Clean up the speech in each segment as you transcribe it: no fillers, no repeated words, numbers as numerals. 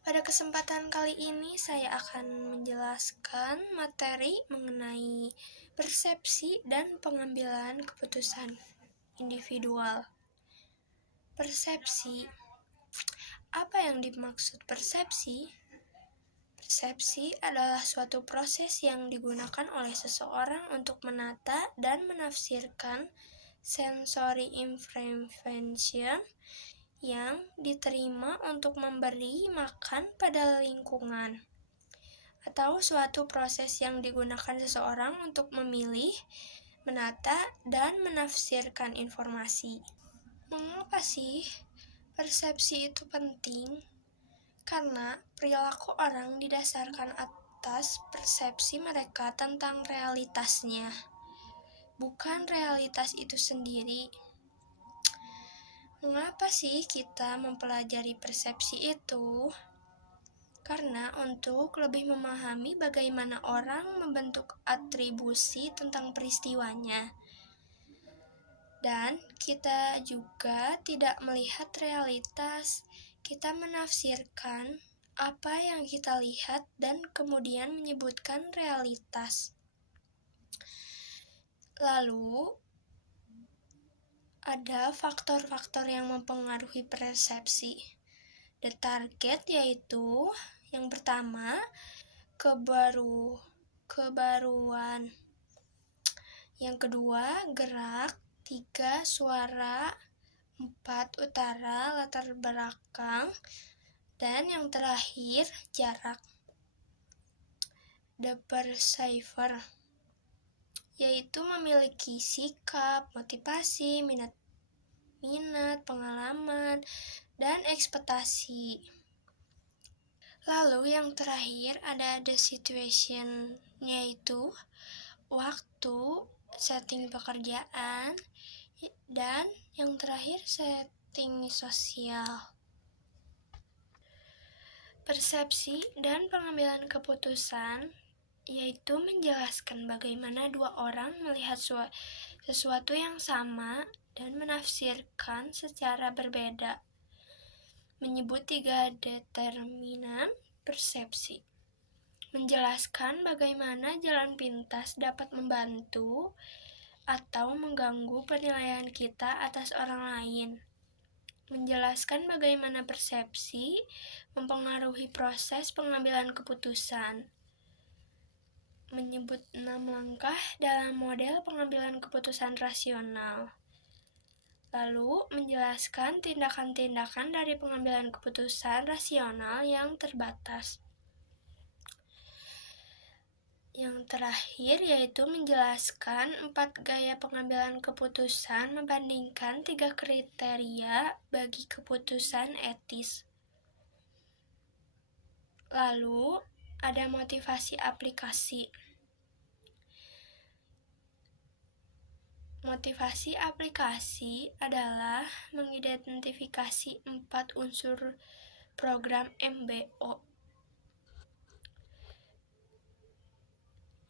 Pada kesempatan kali ini saya akan menjelaskan materi mengenai persepsi dan pengambilan keputusan individual. Persepsi. Apa yang dimaksud persepsi? Persepsi adalah suatu proses yang digunakan oleh seseorang untuk menata dan menafsirkan sensory information yang diterima untuk memberi makan pada lingkungan, atau suatu proses yang digunakan seseorang untuk memilih, menata, dan menafsirkan informasi. Mengapa sih persepsi itu penting? Karena perilaku orang didasarkan atas persepsi mereka tentang realitasnya, bukan realitas itu sendiri. Mengapa sih kita mempelajari persepsi itu? Karena untuk lebih memahami bagaimana orang membentuk atribusi tentang peristiwanya. Dan kita juga tidak melihat realitas, kita menafsirkan apa yang kita lihat dan kemudian menyebutkan realitas. Lalu, ada faktor-faktor yang mempengaruhi persepsi. The target yaitu yang pertama, kebaruan. Yang kedua, gerak. 3, suara. 4, utara, latar belakang. Dan yang terakhir, jarak. The perceiver yaitu memiliki sikap, motivasi, minat, pengalaman, dan ekspektasi. Lalu yang terakhir ada the situation, yaitu waktu, setting pekerjaan, dan yang terakhir setting sosial. Persepsi dan pengambilan keputusan yaitu menjelaskan bagaimana dua orang melihat sesuatu yang sama dan menafsirkan secara berbeda. Menyebut 3 determinan persepsi. Menjelaskan bagaimana jalan pintas dapat membantu atau mengganggu penilaian kita atas orang lain. Menjelaskan bagaimana persepsi mempengaruhi proses pengambilan keputusan. Menyebut 6 langkah dalam model pengambilan keputusan rasional. Lalu, menjelaskan tindakan-tindakan dari pengambilan keputusan rasional yang terbatas. Yang terakhir yaitu menjelaskan 4 gaya pengambilan keputusan membandingkan 3 kriteria bagi keputusan etis. Lalu, ada motivasi aplikasi. Motivasi aplikasi adalah mengidentifikasi 4 unsur program MBO,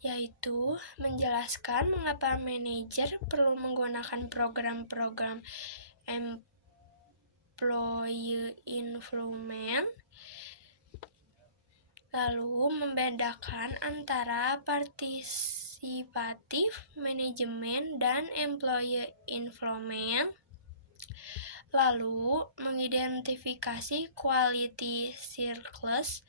yaitu menjelaskan mengapa manajer perlu menggunakan program-program employee involvement, lalu membedakan antara partisipatif manajemen dan employee involvement, lalu mengidentifikasi quality circles,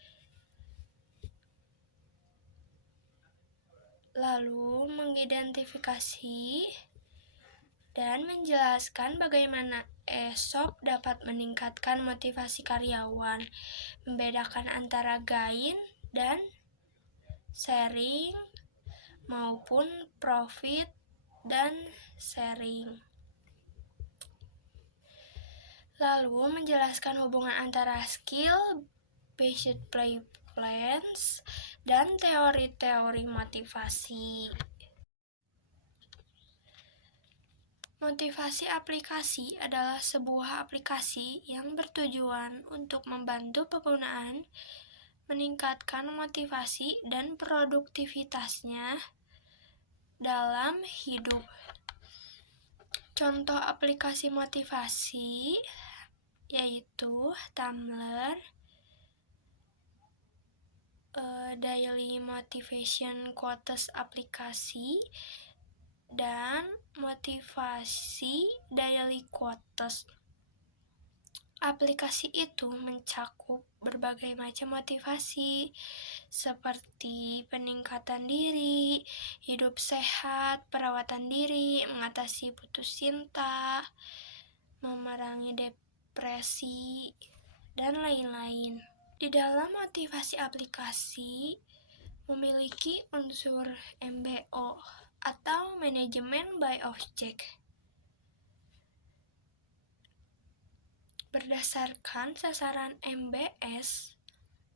lalu mengidentifikasi dan menjelaskan bagaimana ESOP dapat meningkatkan motivasi karyawan, membedakan antara gain dan sharing maupun profit dan sharing. Lalu menjelaskan hubungan antara skill-based plans dan teori-teori motivasi. Motivasi aplikasi adalah sebuah aplikasi yang bertujuan untuk membantu penggunaan meningkatkan motivasi dan produktivitasnya dalam hidup. Contoh aplikasi motivasi yaitu Tumblr, daily motivation quotes aplikasi dan motivasi daily quotes. Aplikasi itu mencakup berbagai macam motivasi seperti peningkatan diri, hidup sehat, perawatan diri, mengatasi putus cinta, memerangi depresi, dan lain-lain. Di dalam motivasi aplikasi memiliki unsur MBO atau manajemen by object. Berdasarkan sasaran MBS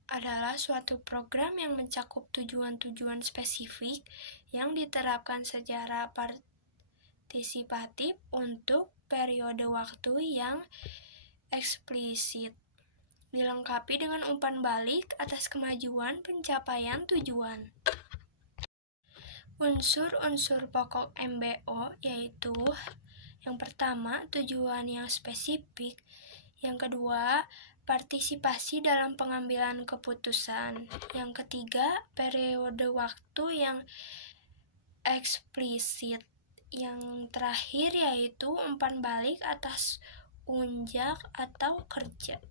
adalah suatu program yang mencakup tujuan-tujuan spesifik yang diterapkan secara partisipatif untuk periode waktu yang eksplisit, dilengkapi dengan umpan balik atas kemajuan pencapaian tujuan. Unsur-unsur pokok MBO yaitu yang pertama, tujuan yang spesifik. Yang kedua, partisipasi dalam pengambilan keputusan. Yang ketiga, periode waktu yang eksplisit. Yang terakhir yaitu umpan balik atas unjak atau kerja.